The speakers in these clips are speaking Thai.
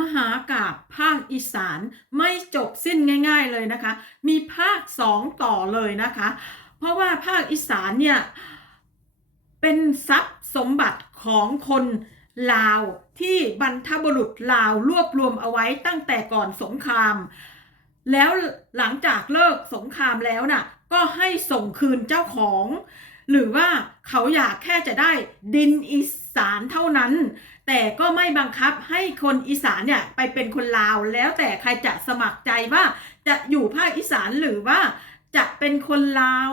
มหากาบภาคอีสานไม่จบสิ้นง่าย ๆเลยนะคะ มีภาคสองต่อเลยนะคะ เพราะว่าภาคอีสานเนี่ยเป็นทรัพย์สมบัติของคนลาวที่บรรพบุรุษลาวรวบรวมเอาไว้ตั้งแต่ก่อนสงคราม แล้วหลังจากเลิกสงครามแล้วน่ะก็ให้ส่งคืนเจ้าของ หรือว่าเขาอยากแค่จะได้ดินอีสานเท่านั้น แต่ก็ไม่บังคับให้คนอีสานเนี่ยไปเป็นคนลาวแล้วแต่ใครจะสมัครใจว่าจะอยู่ภาคอีสานหรือว่าจะเป็นคนลาว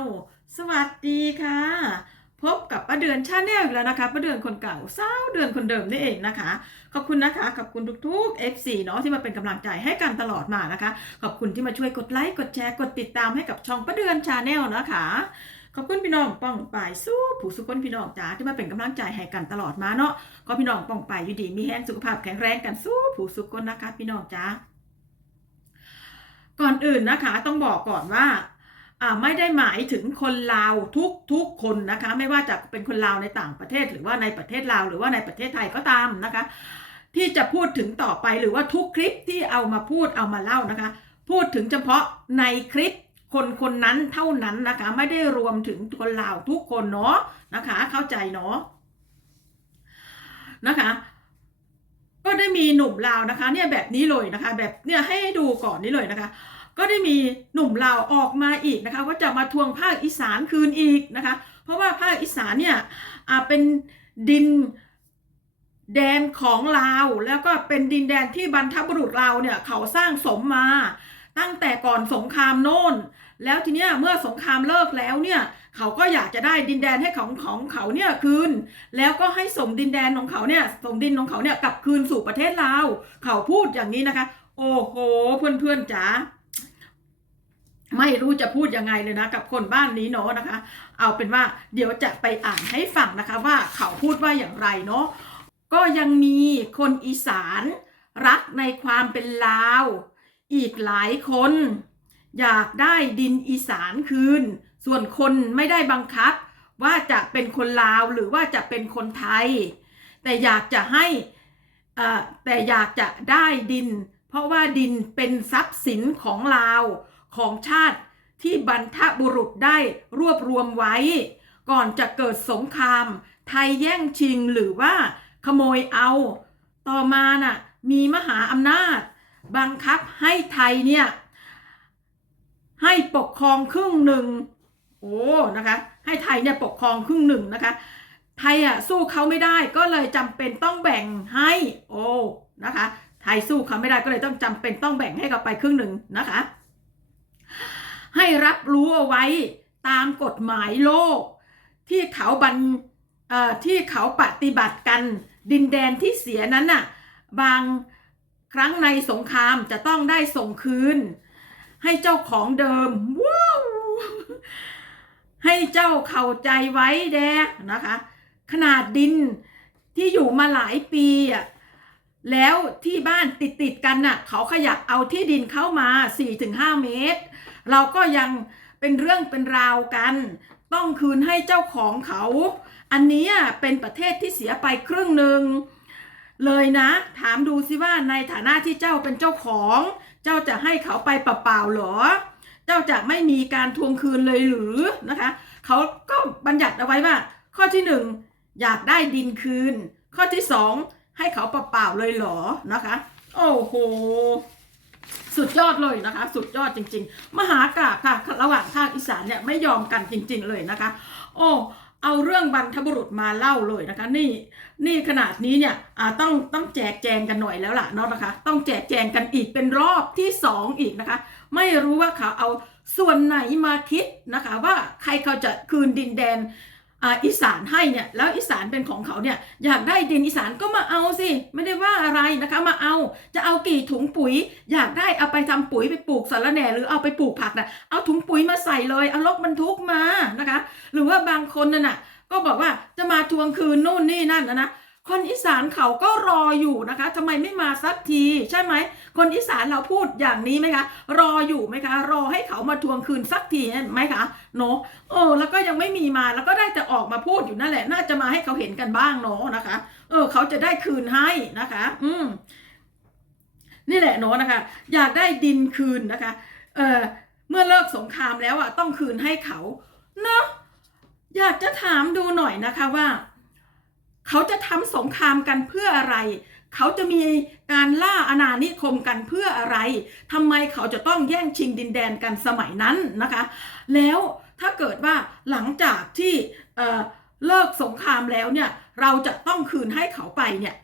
สวัสดีค่ะ พบกับป้าเดือนชาแนลอีกแล้วนะคะป้าเดือนคนเก่าสาวเดือนคนเดิมนี่เองนะคะ ขอบคุณนะคะขอบคุณทุกๆ FC เนาะที่มาเป็นกำลังใจให้กันตลอดมานะคะ ขอบคุณที่มาช่วยกดไลค์กดแชร์กดติดตามให้กับช่องป้าเดือนชาแนลนะคะ ขอบคุณพี่น้องป้องป่ายสู้ผู้สุขคนพี่น้องจ๋าที่มาเป็นกำลังใจให้กันตลอดมาเนาะก็พี่น้องป้องป่ายอยู่ดีมีแห้งสุขภาพแข็งแรงกันสู้ผู้สุขคนนะคะ พี่น้องจ๋าก่อนอื่นนะคะ ต้องบอกก่อนว่าไม่ได้หมายถึงคนลาวทุกทุกคนนะคะ ไม่ว่าจะเป็นคนลาวในต่างประเทศ หรือว่าในประเทศลาวหรือว่าในประเทศไทยก็ตามนะคะ ที่จะพูดถึงต่อไปหรือว่าทุกคลิปที่เอามาพูดเอามาเล่านะคะ พูดถึงเฉพาะในคลิป คนคนนั้นเท่านั้นนะคะ ไม่ได้รวมถึงคนลาวทุกคนเนาะนะคะ เข้าใจเนาะนะคะ ก็ได้มีหนุ่มลาวนะคะ เนี่ยแบบนี้เลยนะคะ แบบเนี่ยให้ดูก่อนนี้เลยนะคะ ก็ได้มีหนุ่มลาวออกมาอีกนะคะ ว่าจะมาทวงภาคอีสานคืนอีกนะคะ เพราะว่าภาคอีสานเนี่ยเป็นดินแดนของลาวแล้วก็เป็นดินแดนที่บรรพบุรุษเราเนี่ยเขาสร้างสมมา ตั้งแต่ก่อนสงครามโน่น แล้วทีเนี้ยเมื่อสงครามเลิกแล้วเนี่ยเขาก็อยากจะได้ดินแดนให้ของของเขาเนี่ยคืน แล้วก็ให้ส่งดินแดนของเขาเนี่ยส่งดินของเขาเนี่ยกลับคืนสู่ประเทศลาวเขาพูดอย่างนี้นะคะ โอ้โหเพื่อนๆจ๋าไม่รู้จะพูดยังไงเลยนะกับคนบ้านนี้เนาะนะคะ เอาเป็นว่าเดี๋ยวจะไปอ่านให้ฟังนะคะว่าเขาพูดว่าอย่างไรเนาะก็ยังมีคนอีสานรักในความเป็นลาว อีกหลายคน อยากได้ดินอีสานคืน ส่วนคนไม่ได้บังคับ ว่าจะเป็นคนลาวหรือว่าจะเป็นคนไทย แต่อยากจะให้แต่อยากจะได้ดิน เพราะว่าดินเป็นทรัพย์สินของลาวของชาติที่บรรพบุรุษได้รวบรวมไว้ ก่อนจะเกิดสงคราม ไทยแย่งชิงหรือว่าขโมยเอา ต่อมาน่ะมีมหาอำนาจ บังคับให้ไทยเนี่ยให้ปกครองครึ่งหนึ่งโอ้นะคะให้ไทยเนี่ยปกครองครึ่งหนึ่งนะคะ ไทยอะสู้เขาไม่ได้ก็เลยจำเป็นต้องแบ่งให้โอ้นะคะ ไทยสู้เขาไม่ได้ก็เลยต้องจำเป็นต้องแบ่งให้เขาไปครึ่งหนึ่งนะคะ ให้รับรู้เอาไว้ตามกฎหมายโลก ที่เขาบันที่เขาปฏิบัติกันดินแดนที่เสียนั้นน่ะบาง ครั้งในสงครามจะต้องได้ส่งคืน ให้เจ้าของเดิมว้าวให้เจ้าเข้าใจไว้แดนะคะ ขนาดดินที่อยู่มาหลายปีอะแล้วที่บ้านติดติดกันน่ะ เขาขยับเอาที่ดินเข้ามา 4-5 เมตร เราก็ยังเป็นเรื่องเป็นราวกัน ต้องคืนให้เจ้าของเขา อันนี้เป็นประเทศที่เสียไปครึ่งหนึ่ง เลยนะ ถามดูสิว่าในฐานะที่เจ้าเป็นเจ้าของ เจ้าจะให้เขาไปเปล่าๆหรอ เจ้าจะไม่มีการทวงคืนเลยหรือนะคะเขาก็บัญญัติเอาไว้ว่า ข้อที่หนึ่งอยากได้ดินคืน ข้อที่สองให้เขาเปล่าๆเลยหรอนะคะ โอ้โหสุดยอดเลยนะคะ สุดยอดจริง ๆ มหากราพย์ค่ะ ระหว่างภาคอีสานเนี่ยไม่ยอมกันจริง ๆ เลยนะคะ โอ้ เอาเรื่องบรรทบุรุษมาเล่าเลยนะคะ นี่นี่ขนาดนี้เนี่ยต้องต้องแจกแจงกันหน่อยแล้วล่ะเนาะนะคะ ต้องแจกแจงกันอีกเป็นรอบที่สองอีกนะคะ ไม่รู้ว่าเขาเอาส่วนไหนมาคิดนะคะ ว่าใครเขาจะคืนดินแดน อีสานให้เนี่ยแล้วอีสานเป็นของเขาเนี่ยอยากได้ดินอีสานก็มาเอาสิไม่ได้ว่าอะไรนะคะมาเอาจะเอากี่ถุงปุ๋ย อยากได้เอาไปทำปุ๋ยไปปลูกสารแหน่หรือเอาไปปลูกผักนะเอาถุงปุ๋ยมาใส่เลยเอารถบรรทุกมานะคะ หรือว่าบางคนน่นนะก็บอกว่าจะมาทวงคืนนู่นนี่นั่นนะนะ คนอีสานเขาก็รออยู่นะคะทำไมไม่มาสักทีใช่ไหม คนอีสานเราพูดอย่างนี้ไหมคะ รออยู่ไหมคะ รอให้เขามาทวงคืนสักทีไหมคะเนาะเออ แล้วก็ยังไม่มีมาแล้วก็ได้แต่ออกมาพูดอยู่นั่นแหละ น่าจะมาให้เขาเห็นกันบ้างเนาะนะคะ เออ เขาจะได้คืนให้นะคะ อืมนี่แหละเนาะนะคะ อยากได้ดินคืนนะคะ เออเมื่อเลิกสงครามแล้วอะต้องคืนให้เขาเนาะอยากจะถามดูหน่อยนะคะว่า เขาจะทำสงครามกันเพื่ออะไร เขาจะมีการล่าอาณานิคมกันเพื่ออะไรทำไมเขาจะต้องแย่งชิงดินแดนกันสมัยนั้นนะคะ แล้วถ้าเกิดว่าหลังจากที่เเลิกสงครามแล้วเนี่ยเราจะต้องคืนให้เขาไปเนี่ย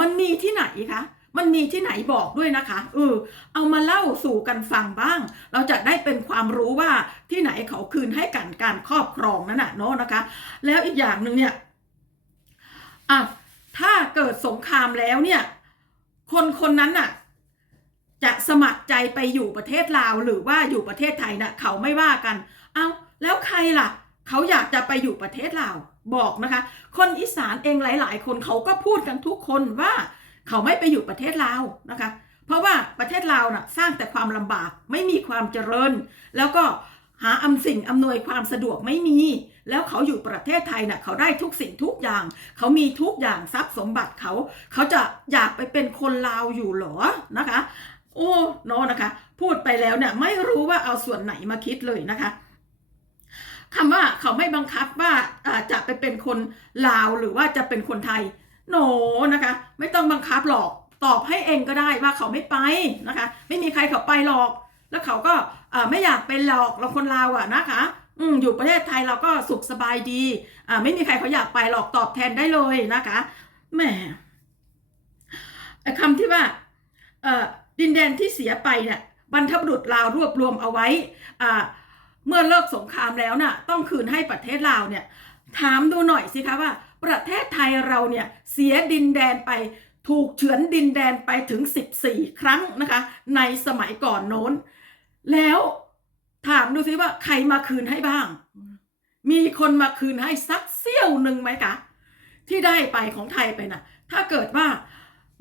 มันมีที่ไหนคะมันมีที่ไหนบอกด้วยนะคะเออเอามาเล่าสู่กันฟังบ้าง เราจะได้เป็นความรู้ว่าที่ไหนเขาคืนให้กันการครอบครองนั่นน่ะเนาะนะคะ แล้วอีกอย่างหนึ่งเนี่ย อะถ้าเกิดสงครามแล้วเนี่ย คนคนนั้นน่ะ จะสมัครใจไปอยู่ประเทศลาวหรือว่าอยู่ประเทศไทยน่ะ เขาไม่ว่ากัน เอาแล้วใครล่ะ เขาอยากจะไปอยู่ประเทศลาวบอกนะคะ คนอีสานเองหลาย ๆ คนเขาก็พูดกันทุกคนว่า เขาไม่ไปอยู่ประเทศลาวนะคะ เพราะว่าประเทศลาวน่ะสร้างแต่ความลำบากไม่มีความเจริญ แล้วก็ หาอำสิ่งอำนวยความสะดวกไม่มี แล้วเขาอยู่ประเทศไทยน่ะเขาได้ทุกสิ่งทุกอย่าง เขามีทุกอย่างทรัพย์สมบัติเขา เขาจะอยากไปเป็นคนลาวอยู่หรอนะคะ โอ้เนอะนะคะ พูดไปแล้วเนี่ยไม่รู้ว่าเอาส่วนไหนมาคิดเลยนะคะคำว่าเขาไม่บังคับว่าจะไปเป็นคนลาวหรือว่าจะเป็นคนไทยโนนะคะ ไม่ต้องบังคับหรอกตอบให้เองก็ได้ว่าเขาไม่ไปนะคะ ไม่มีใครเขาไปหรอก แล้วเขาก็ ไม่อยากเป็นหรอกเราคนลาวอะนะคะ อืมอยู่ประเทศไทยเราก็สุขสบายดี อ่า ไม่มีใครเขาอยากไปหรอกตอบแทนได้เลยนะคะแหมคำที่ว่าดินแดนที่เสียไปเนี่ยบรรพบุรุษลาวรวบรวมเอาไว้อ่าเมื่อเลิกสงครามแล้วน่ะ ต้องคืนให้ประเทศลาวเนี่ย ถามดูหน่อยสิคะว่า ประเทศไทยเราเนี่ยเสียดินแดนไปถูกเฉือนดินแดนไปถึง 14 ครั้งนะคะ ในสมัยก่อนโน้น แล้วถามดูสิว่าใครมาคืนให้บ้าง มีคนมาคืนให้สักเสี้ยวหนึ่งไหมคะที่ได้ไปของไทยไปนะถ้าเกิดว่า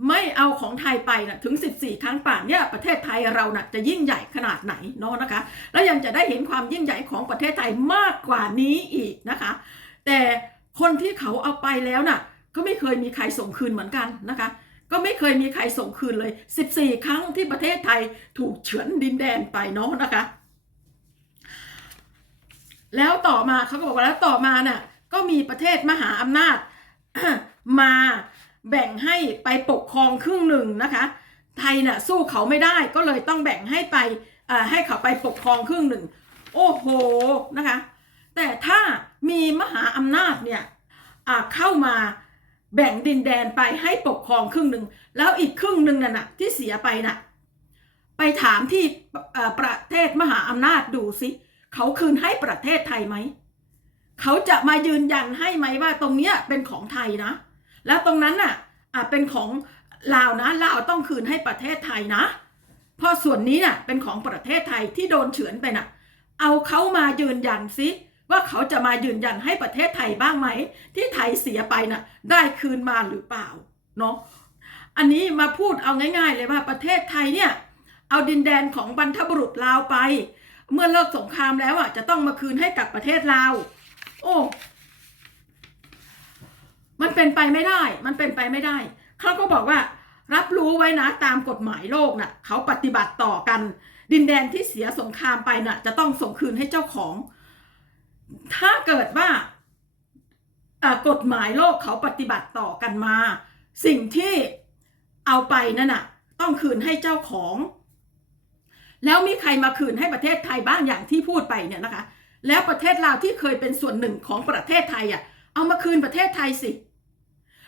ไม่เอาของไทยไปนะถึง 14 ครั้งป่านเนี่ยประเทศไทยเรานะ่ะจะยิ่งใหญ่ขนาดไหนเนาะนะคะ แล้วยังจะได้เห็นความยิ่งใหญ่ของประเทศไทยมากกว่านี้อีกนะคะ แต่คนที่เขาเอาไปแล้วน่ะก็ไม่เคยมีใครส่งคืนเหมือนกันนะคะ ก็ไม่เคยมีใครส่งคืนเลย 14 ครั้งที่ประเทศไทยถูกเฉือนดินแดนไปเนาะนะคะ แล้วต่อมาเขาก็บอกว่าแล้วต่อมาน่ะก็มีประเทศมหาอำนาจมาแบ่งให้ไปปกครองครึ่งหนึ่งนะคะ ไทยน่ะสู้เขาไม่ได้ก็เลยต้องแบ่งให้ไปให้เขาไปปกครองครึ่งหนึ่ง โอ้โหนะคะ แต่ถ้ามีมหาอำนาจเนี่ยเข้ามา แบ่งดินแดนไปให้ปกครองครึ่งหนึ่งแล้วอีกครึ่งหนึ่งน่ะนะที่เสียไปน่ะไปถามที่ประเทศมหาอำนาจดูสิเขาคืนให้ประเทศไทยไหมเขาจะมายืนยันให้ไหมว่าตรงเนี้ยเป็นของไทยนะ แล้วตรงนั้นน่ะอะเป็นของลาวนะลาวต้องคืนให้ประเทศไทยนะเพราะส่วนนี้น่ะเป็นของประเทศไทยที่โดนเฉือนไปน่ะ เอาเขามายืนยันสิ ว่าเขาจะมายืนยันให้ประเทศไทยบ้างไหม ที่ไทยเสียไปน่ะได้คืนมาหรือเปล่าเนาะอันนี้มาพูดเอาง่าย ๆ เลยว่าประเทศไทยเนี่ย เอาดินแดนของบรรพบุรุษลาวไป เมื่อเลิกสงครามแล้วอะจะต้องมาคืนให้กับประเทศลาวโอ้มันเป็นไปไม่ได้ มันเป็นไปไม่ได้เขาก็บอกว่ารับรู้ไว้นะตามกฎหมายโลกน่ะเขาปฏิบัติต่อกัน ดินแดนที่เสียสงครามไปน่ะ จะต้องส่งคืนให้เจ้าของ ถ้าเกิดว่ากฎหมายโลกเขาปฏิบัติต่อกันมา สิ่งที่เอาไปนั่นน่ะ ต้องคืนให้เจ้าของ แล้วมีใครมาคืนให้ประเทศไทยบ้างอย่างที่พูดไปเนี่ยนะคะ แล้วประเทศลาวที่เคยเป็นส่วนหนึ่งของประเทศไทยอะ เอามาคืนประเทศไทยสิ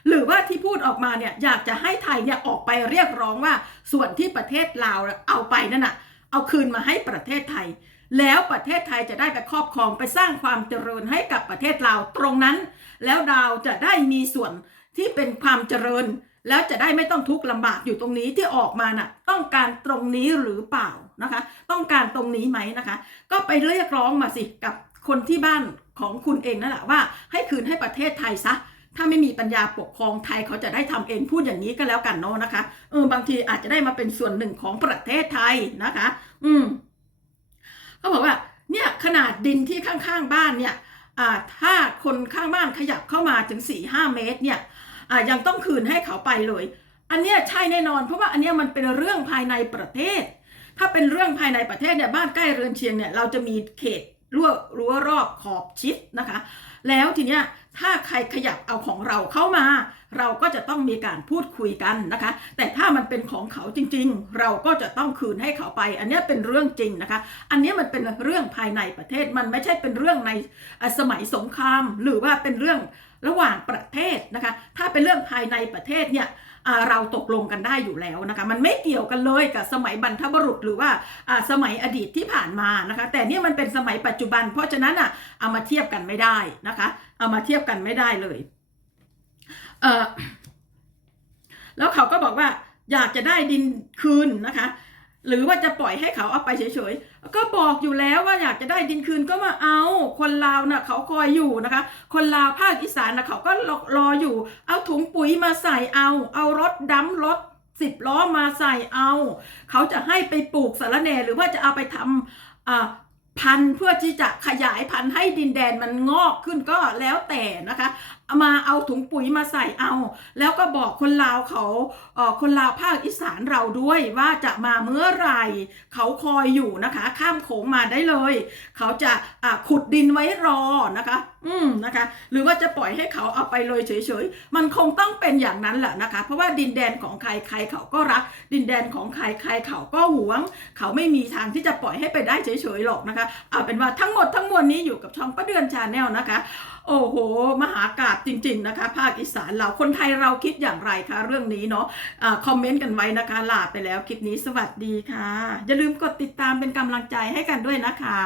หรือว่าที่พูดออกมาเนี่ยอยากจะให้ไทยเนี่ยออกไปเรียกร้องว่าส่วนที่ประเทศลาวเอาไปนั่นน่ะ เอาคืนมาให้ประเทศไทย แล้วประเทศไทยจะได้ไปครอบครองไปสร้างความเจริญให้กับประเทศลาตรงนั้น แล้วดาวจะได้มีส่วนที่เป็นความเจริญ แล้วจะได้ไม่ต้องทุกข์ลำบากอยู่ตรงนี้ที่ออกมาน่ะต้องการตรงนี้หรือเปล่านะคะ ต้องการตรงนี้ไหมนะคะ ก็ไปเรียกร้องมาสิกับคนที่บ้านของคุณเองนั่นแหละว่า ให้คืนให้ประเทศไทยซะถ้าไม่มีปัญญาปกครองไทยเขาจะได้ทำเองพูดอย่างนี้ก็แล้วกันเนาะนะคะเออบางทีอาจจะได้มาเป็นส่วนหนึ่งของประเทศไทยนะคะ อืม เขาบอกว่าเนี่ยขนาดดินที่ข้างๆบ้านเนี่ยถ้าคนข้างบ้านขยับเข้ามาถึง4ี่ห้าเมตรเนี่ยยังต้องคืนให้เขาไปเลย อันเนี้ยใช่แน่นอนเพราะว่าอันเนี้ยมันเป็นเรื่องภายในประเทศ ถ้าเป็นเรื่องภายในประเทศเนี่ยบ้านใกล้เรือนเชียงเนี่ยเราจะมีเขตรั้วรั้วรอบขอบชิดนะคะ แล้วทีเนี้ย ถ้าใครขยับเอาของเราเข้ามา เราก็จะต้องมีการพูดคุยกันนะคะ แต่ถ้ามันเป็นของเขาจริง ๆ เราก็จะต้องคืนให้เขาไป อันนี้เป็นเรื่องจริงนะคะ อันนี้มันเป็นเรื่องภายในประเทศมันไม่ใช่เป็นเรื่องในสมัยสงคราม หรือว่าเป็นเรื่องระหว่างประเทศนะคะ เป็นเรื่องภายในประเทศเนี่ยเราตกลงกันได้อยู่แล้วนะคะ มันไม่เกี่ยวกันเลยกับสมัยบรรพบุรุษหรือว่าสมัยอดีตที่ผ่านมานะคะ แต่เนี่ยมันเป็นสมัยปัจจุบัน เพราะฉะนั้นอะเอามาเทียบกันไม่ได้นะคะ เอามาเทียบกันไม่ได้เลยเแล้วเขาก็บอกว่าอยากจะได้ดินคืนนะคะ หรือว่าจะปล่อยให้เขาเอาไปเฉยๆ ก็บอกอยู่แล้วว่าอยากจะได้ดินคืนก็มาเอา คนลาวน่ะเขาคอยอยู่นะคะ คนลาวภาคอีสานน่ะเขาก็รอรออยู่ เอาถุงปุ๋ยมาใส่เอา เอารถดำรถสิบล้อมาใส่เอา เขาจะให้ไปปลูกสารแหน่หรือว่าจะเอาไปทำพันธุ์เพื่อที่จะขยายพันธุ์ให้ดินแดนมันงอกขึ้นก็แล้วแต่นะคะ มาเอาถุงปุ๋ยมาใส่เอา แล้วก็บอกคนลาวเขาเออคนลาวภาคอีสานเราด้วยว่าจะมาเมื่อไหร่เขาคอยอยู่นะคะ ข้ามโขงมาได้เลย เขาจะอ่าขุดดินไว้รอนะคะ อืมนะคะ หรือว่าจะปล่อยให้เขาเอาไปเลยเฉยๆ มันคงต้องเป็นอย่างนั้นแหละนะคะ เพราะว่าดินแดนของใครใครเขาก็รัก ดินแดนของใครใครเขาก็หวง เขาไม่มีทางที่จะปล่อยให้ไปได้เฉยๆหรอกนะคะเอาเป็นว่าทั้งหมดทั้งมวลนี้อยู่กับช่องประเดือนชาแนลนะคะ โอ้โห มหากาบจริง ๆนะคะ ภาคอีสานเราคนไทยเราคิดอย่างไรคะเรื่องนี้เนาะอะคอมเมนต์กันไว้นะคะลาไปแล้วคลิปนี้สวัสดีค่ะ อย่าลืมกดติดตามเป็นกำลังใจให้กันด้วยนะคะ